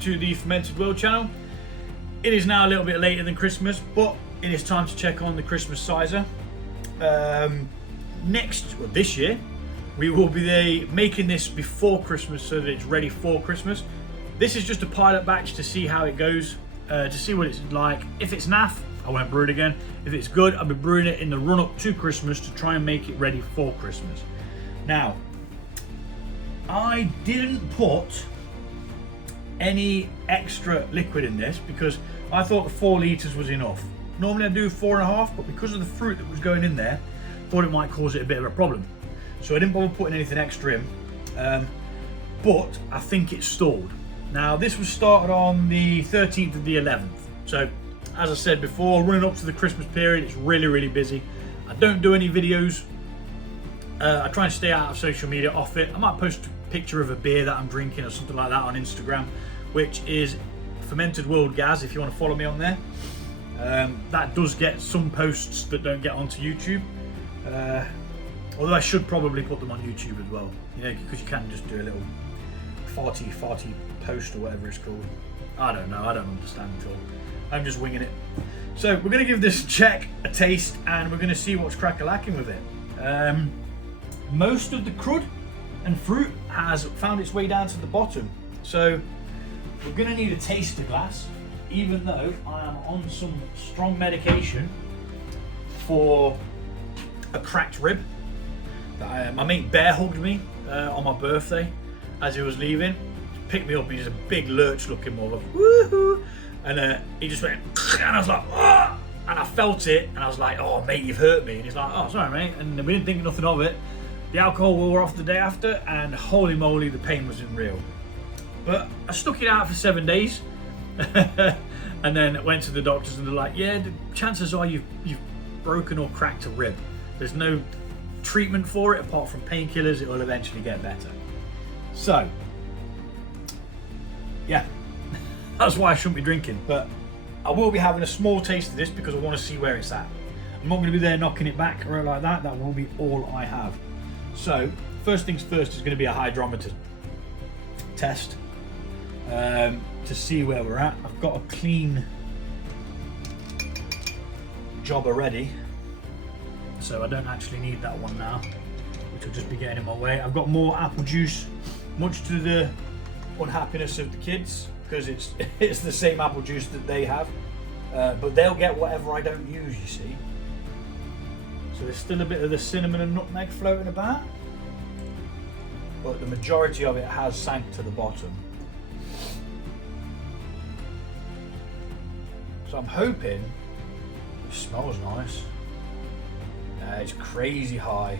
back to the Fermented World channel. It is now a little bit later than Christmas, but it is time to check on the Christmas cyser. This year, we will be making this before Christmas so that it's ready for Christmas. This is just a pilot batch to see how it goes, to see what it's like. If it's naff, I won't brew it again. If it's good, I'll be brewing it in the run up to Christmas to try and make it ready for Christmas. Now, I didn't put any extra liquid in this because I thought the 4 litres was enough. Normally I do 4.5, but because of the fruit that was going in there, I thought it might cause it a bit of a problem. So I didn't bother putting anything extra in, but I think it's stalled. Now this was started on the 13th of the 11th. So as I said before, running up to the Christmas period, it's really busy. I don't do any videos. I try and stay out of social media off it. I might post a picture of a beer that I'm drinking or something like that on Instagram, which is Fermented World Gaz, if you want to follow me on there. That does get some posts that don't get onto YouTube. Although I should probably put them on YouTube as well, you know, because you can just do a little farty post or whatever it's called. I don't know, I don't understand at all. I'm just winging it. So we're going to give this a taste, and we're going to see what's crack-a-lacking with it. Most of the crud and fruit has found its way down to the bottom, so we're going to need a taster glass, even though I am on some strong medication for a cracked rib. My mate bear hugged me on my birthday as he was leaving. He picked me up. He's a big lurch looking mother. Woohoo! And he just went, and I was like, oh! And I felt it, and I was like, oh mate, you've hurt me. And he's like, oh sorry mate. And we didn't think nothing of it. The alcohol wore off the day after, and holy moly, the pain was unreal. But I stuck it out for 7 days, and then went to the doctors, and they're like, yeah, the chances are you've broken or cracked a rib. There's no treatment for it apart from painkillers. It will eventually get better. So yeah, that's why I shouldn't be drinking, but I will be having a small taste of this because I want to see where it's at. I'm not going to be there knocking it back or like that. That will be all I have. So first things first is going to be a hydrometer test to see where we're at. I've got a clean jobber ready, so I don't actually need that one now, which will just be getting in my way. I've got more apple juice, much to the unhappiness of the kids, because it's the same apple juice that they have, but they'll get whatever I don't use, you see. So there's still a bit of the cinnamon and nutmeg floating about, but the majority of it has sank to the bottom. So I'm hoping it smells nice. It's crazy high,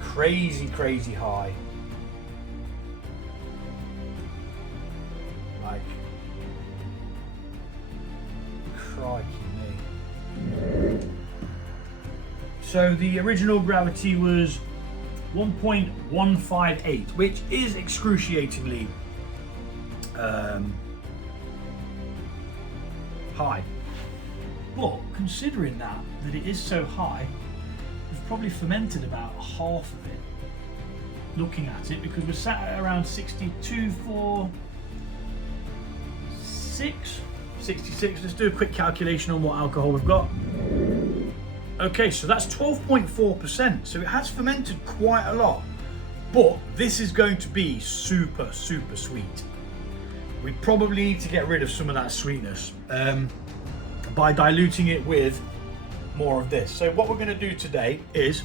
crazy high. Like, crikey me. So the original gravity was 1.158, which is excruciatingly high. But considering that it is so high, we've probably fermented about half of it, looking at it, because we're sat at around 62 for 66. Let's do a quick calculation on what alcohol we've got. Okay, so that's 12.4%, so it has fermented quite a lot, but this is going to be super sweet. We probably need to get rid of some of that sweetness by diluting it with more of this. So what we're going to do today is,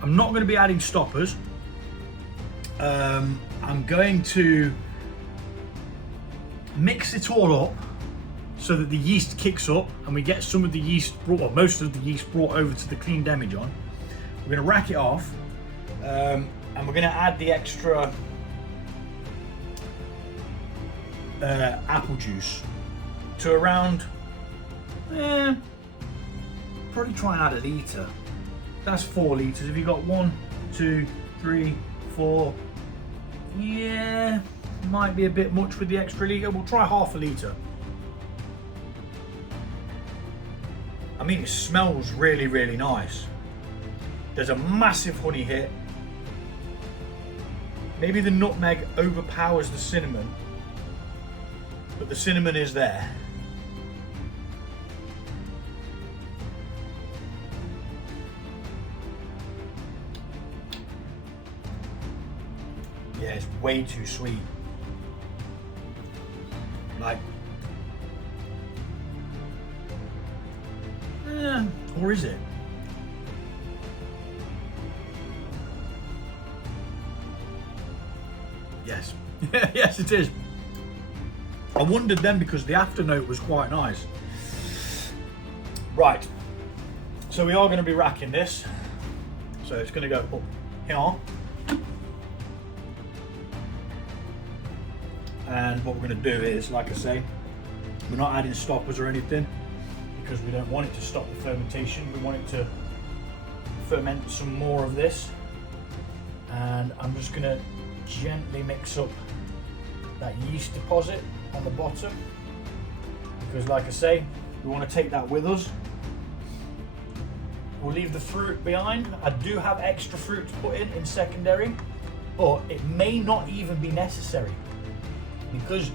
I'm not going to be adding stoppers. I'm going to mix it all up so that the yeast kicks up and we get some of the yeast brought, or most of the yeast brought over to the clean demijohn. We're going to rack it off, and we're going to add the extra apple juice to around, probably try and add a litre. That's 4 litres. If you got 1, 2, 3, 4, yeah, might be a bit much with the extra litre. We'll try half a litre. I mean, it smells really nice. There's a massive honey hit. Maybe the nutmeg overpowers the cinnamon. but the cinnamon is there. Yeah, it's way too sweet. Like, or is it? Yes. Yes, it is. I wondered then because the afternote was quite nice. Right. So we are going to be racking this. So it's going to go up here. And what we're going to do is, like I say, we're not adding stoppers or anything because we don't want it to stop the fermentation. We want it to ferment some more of this. And I'm just going to gently mix up that yeast deposit on the bottom because, like I say, we want to take that with us. We'll leave the fruit behind. I do have extra fruit to put in secondary, but it may not even be necessary because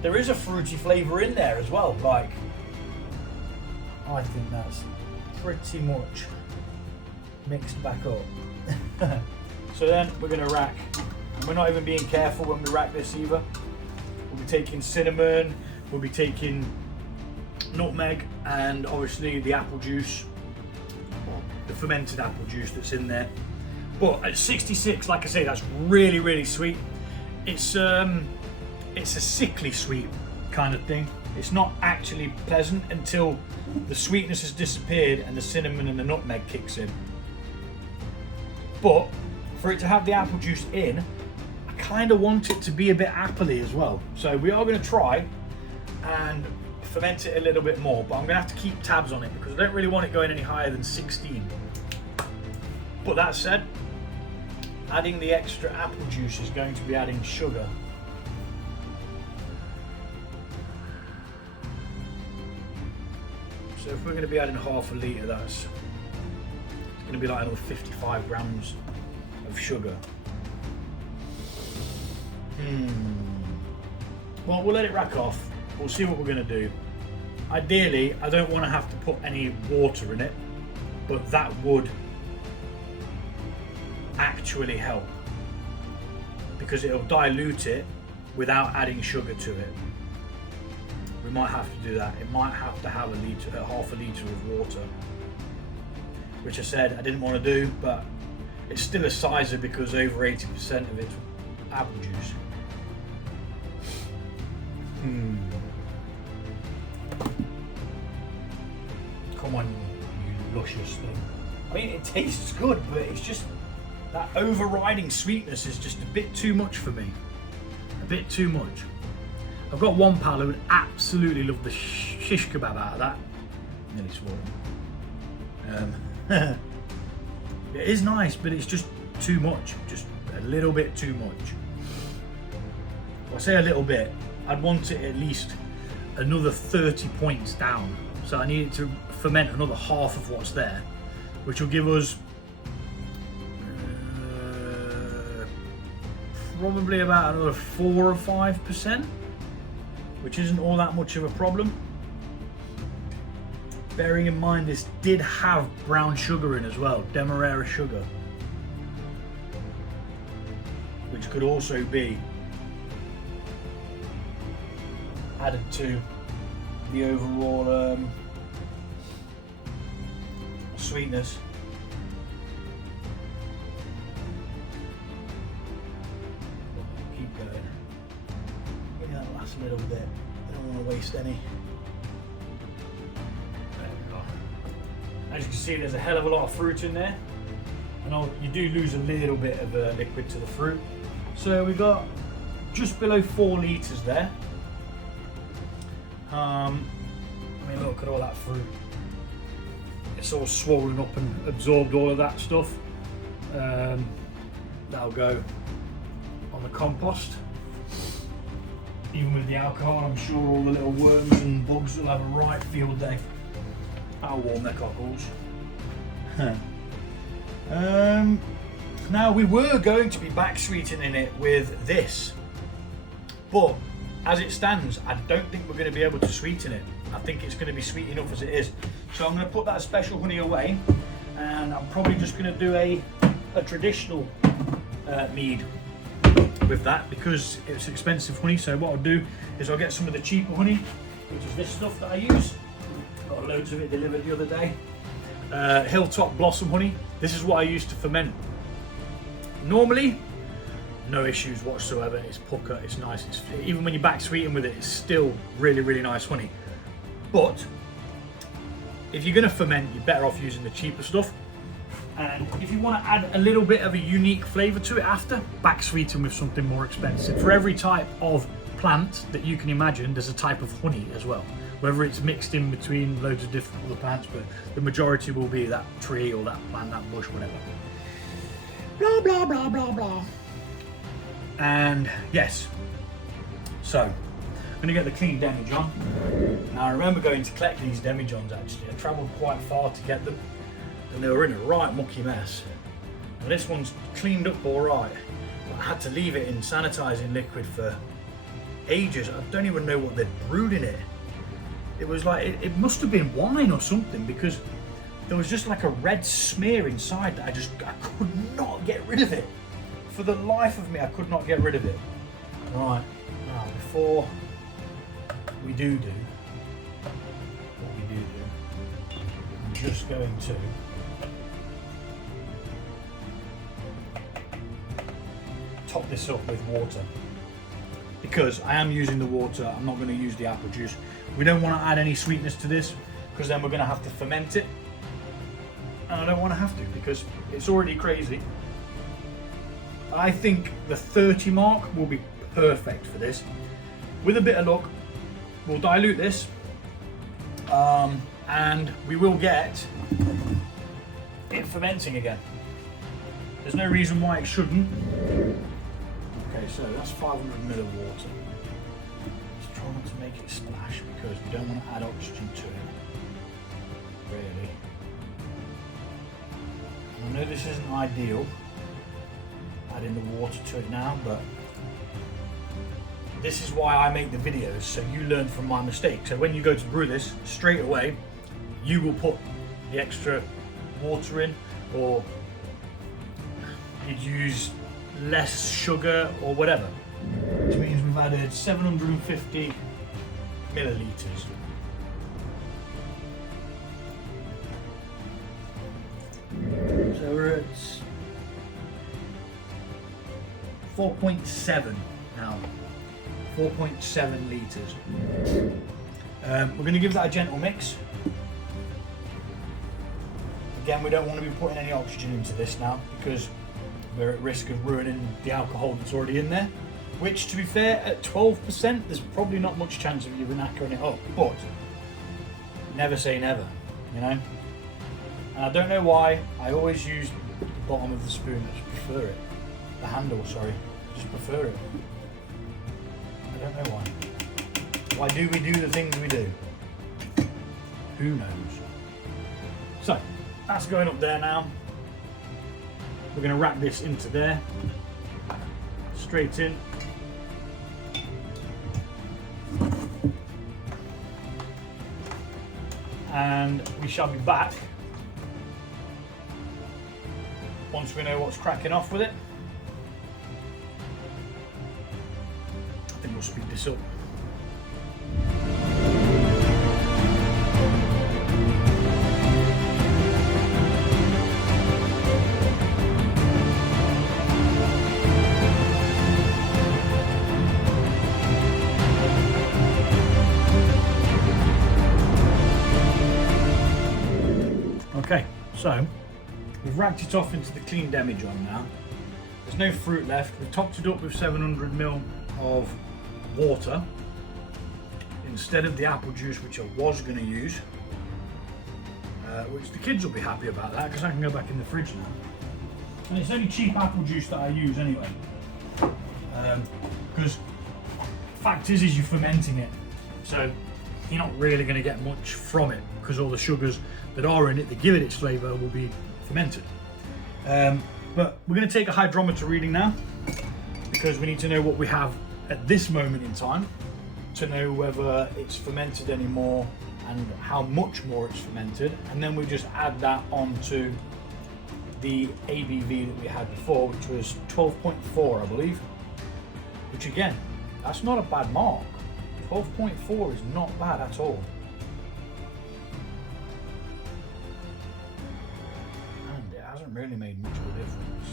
there is a fruity flavour in there as well. Like, I think that's pretty much mixed back up. So then we're going to rack, and we're not even being careful when we rack this either. We'll be taking cinnamon, we'll be taking nutmeg, and obviously the apple juice, the fermented apple juice that's in there. But at 66, like I say, that's really, really sweet. It's a sickly sweet kind of thing. It's not actually pleasant until the sweetness has disappeared and the cinnamon and the nutmeg kicks in. But for it to have the apple juice in, I kind of want it to be a bit appley as well. So we are going to try and ferment it a little bit more, but I'm going to have to keep tabs on it because I don't really want it going any higher than 16. But that said, adding the extra apple juice is going to be adding sugar. So if we're going to be adding half a litre, it's going to be like another 55 grams of sugar. Well, we'll let it rack off. We'll see what we're going to do. Ideally, I don't want to have to put any water in it, but that would actually help because it'll dilute it without adding sugar to it. We might have to do that. It might have to have half a litre of water, which I said I didn't want to do, but it's still a cyser because over 80% of it's apple juice. Come on, you luscious thing. I mean, it tastes good, but it's just that overriding sweetness is just a bit too much for me. A bit too much. I've got one pal who would absolutely love the shish kebab out of that. Nearly swore. It is nice, but it's just too much. Just a little bit too much. If I say a little bit, I'd want it at least another 30 points down. So I need it to ferment another half of what's there, which will give us probably about another 4 or 5%, which isn't all that much of a problem. Bearing in mind this did have brown sugar in as well, demerara sugar, which could also be added to the overall sweetness. Keep going. Give me that last little bit. I don't want to waste any. There we go. As you can see, there's a hell of a lot of fruit in there. And you do lose a little bit of liquid to the fruit. So we've got just below 4 litres there. I mean, look at all that fruit. It's all swollen up and absorbed all of that stuff. That'll go on the compost. Even with the alcohol, I'm sure all the little worms and bugs will have a right field day. That'll warm their cockles. Now we were going to be back sweetening it with this, but as it stands, I don't think we're going to be able to sweeten it. I think it's going to be sweet enough as it is. So I'm going to put that special honey away, and I'm probably just going to do a traditional mead with that, because it's expensive honey. So what I'll do is I'll get some of the cheaper honey, which is this stuff that I use. Got loads of it delivered the other day. Hilltop Blossom honey. This is what I use to ferment. Normally, no issues whatsoever. It's pucker, it's nice. Even when you back sweeten with it, it's still really, really nice honey. But if you're going to ferment, you're better off using the cheaper stuff. And if you want to add a little bit of a unique flavour to it after, back sweeten with something more expensive. For every type of plant that you can imagine, there's a type of honey as well. Whether it's mixed in between loads of different other plants, but the majority will be that tree or that plant, that bush, whatever. Blah, blah, blah, blah, blah. And yes, so I'm going to get the clean demijohn. Now I remember going to collect these demijohns actually. I travelled quite far to get them, and they were in a right mucky mess. And this one's cleaned up all right, but I had to leave it in sanitising liquid for ages. I don't even know what they'd brewed in it. It was like, it must have been wine or something, because there was just like a red smear inside that I could not get rid of it. For the life of me, I could not get rid of it. Right, now before we do what we do, I'm just going to top this up with water, because I am using the water. I'm not going to use the apple juice. We don't want to add any sweetness to this, because then we're going to have to ferment it, and I don't want to have to, because it's already crazy. I think the 30 mark will be perfect for this. With a bit of luck, we'll dilute this, and we will get it fermenting again. There's no reason why it shouldn't. Okay, so that's 500 ml of water. Let's try not to make it splash, because we don't want to add oxygen to it, really. I know this isn't ideal, adding the water to it now, but this is why I make the videos, so you learn from my mistakes. So when you go to brew this, straight away you will put the extra water in, or you'd use less sugar or whatever, which means we've added 750 millilitres. So we're at 4.7 now, 4.7 litres. We're going to give that a gentle mix. Again, we don't want to be putting any oxygen into this now, because we're at risk of ruining the alcohol that's already in there, which, to be fair, at 12% there's probably not much chance of you knackering it up, but never say never, you know. And I don't know why I always use the bottom of the spoon. I just prefer it. The handle, sorry. I just prefer it. I don't know why. Why do we do the things we do? Who knows? So, that's going up there now. We're going to rack this into there. Straight in. And we shall be back once we know what's cracking off with it. I think we'll speed this up. Okay, so we've racked it off into the clean demijohn now. There's no fruit left. We've topped it up with 700 ml of water instead of the apple juice, which I was going to use, which the kids will be happy about that, because I can go back in the fridge now. And it's only cheap apple juice that I use anyway, because fact is you're fermenting it, so you're not really going to get much from it, because all the sugars that are in it that give it its flavour will be fermented. But we're going to take a hydrometer reading now, because we need to know what we have at this moment in time. to know whether it's fermented anymore and how much more it's fermented, and then we just add that onto the ABV that we had before, which was 12.4, I believe, which again, that's not a bad mark. 12.4 is not bad at all. And it hasn't really made much of a difference.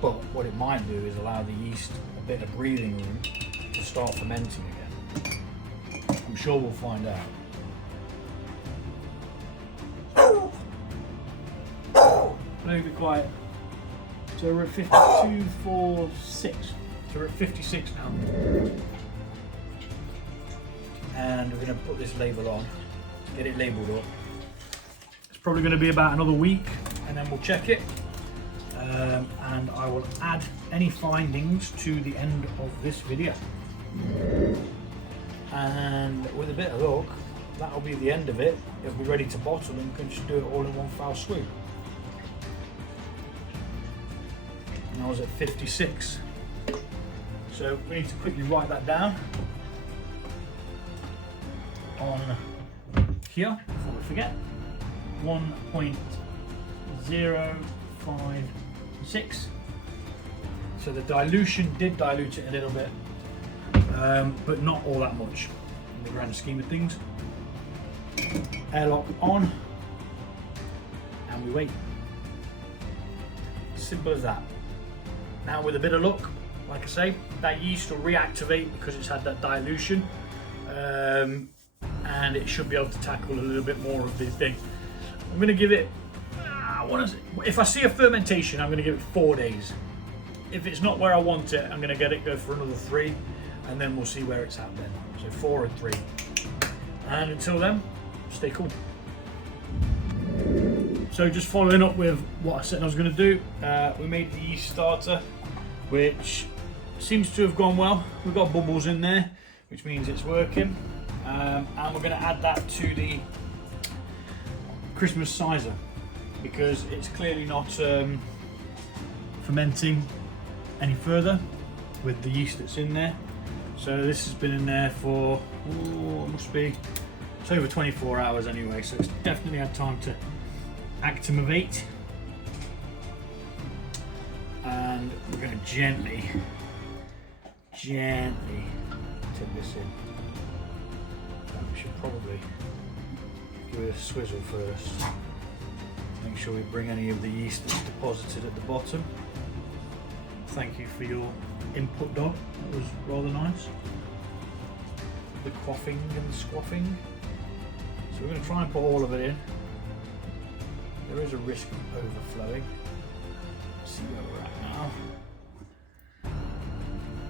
But what it might do is allow the yeast a bit of breathing room to start fermenting again. I'm sure we'll find out. Let me be quiet. So we're at 52.46. So we're at 56 now. And we're going to put this label on, get it labelled up. It's probably going to be about another week, and then we'll check it. And I will add any findings to the end of this video. And with a bit of luck, that'll be the end of it. It'll be ready to bottle, and we can just do it all in one foul swoop. And I was at 56. So we need to quickly write that down on here before we forget. 1.056. So the dilution did dilute it a little bit, but not all that much in the grand scheme of things. Airlock on, and we wait. Simple as that. Now with a bit of luck, like I say, that yeast will reactivate because it's had that dilution, and it should be able to tackle a little bit more of the thing. I'm going to give it, if I see a fermentation, I'm going to give it 4 days. If it's not where I want it, I'm going to get it go for another 3, and then we'll see where it's at then. So 4 and 3. And until then, stay cool. So just following up with what I said I was going to do, we made the yeast starter, which seems to have gone well. We've got bubbles in there, which means it's working. And we're going to add that to the Christmas cyser, because it's clearly not fermenting any further with the yeast that's in there. So this has been in there for, it's over 24 hours anyway, so it's definitely had time to activate. And we're going to gently tip this in. We should probably give it a swizzle first. Make sure we bring any of the yeast that's deposited at the bottom. Thank you for your input, dog. That was rather nice. The quaffing and the squaffing. So we're going to try and put all of it in. There is a risk of overflowing. Let's see where we're at now.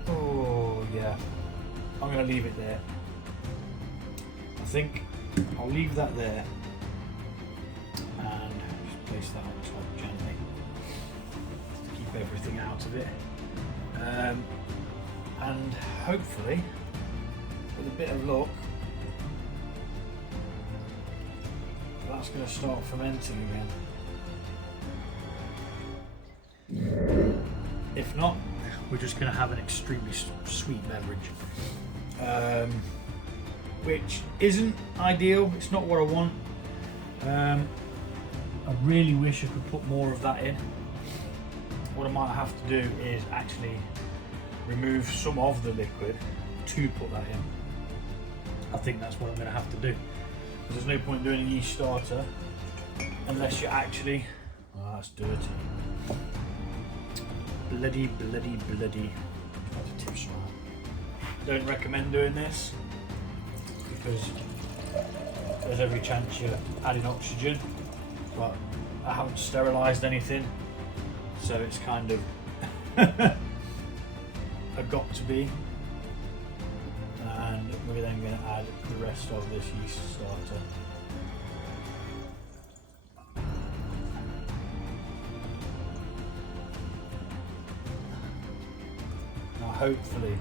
Oh yeah, I'm going to leave it there. I think I'll leave that there and just place that on top gently to keep everything out of it. And hopefully, with a bit of luck, that's going to start fermenting again. If not, we're just going to have an extremely sweet beverage, which isn't ideal. It's not what I want. I really wish I could put more of that in. What I might have to do is actually remove some of the liquid to put that in. I think that's what I'm going to have to do. There's no point doing a yeast starter unless you're actually, oh, that's dirty. Bloody. That's a tip smart. Don't recommend doing this because there's every chance you're adding oxygen, but I haven't sterilised anything, so it's kind of a got to be. And we're then going to add the rest of this yeast starter. Now hopefully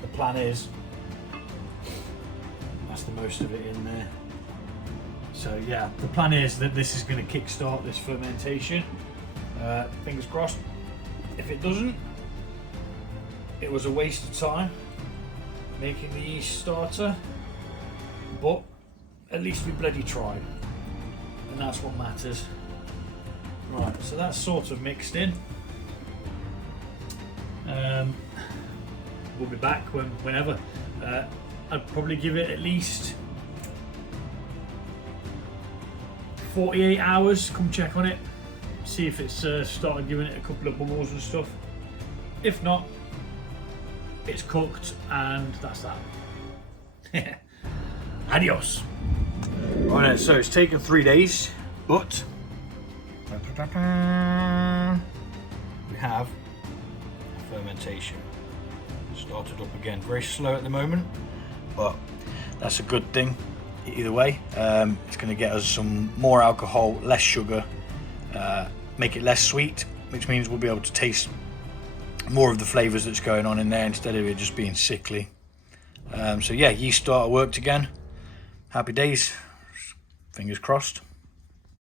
the plan is that's the most of it in there. So yeah, the plan is that this is going to kickstart this fermentation. Fingers crossed. If it doesn't, it was a waste of time making the yeast starter, but at least we bloody tried, and that's what matters. Right, so that's sort of mixed in. We'll be back whenever. I'd probably give it at least 48 hours, come check on it, see if it's started giving it a couple of bubbles and stuff. If not, it's cooked, and that's that. Adios. Right, so it's taken 3 days, but we have fermentation started up again. Very slow at the moment, but that's a good thing either way. It's going to get us some more alcohol, less sugar, make it less sweet, which means we'll be able to taste more of the flavors that's going on in there instead of it just being sickly. So yeah, yeast starter worked again. Happy days, fingers crossed.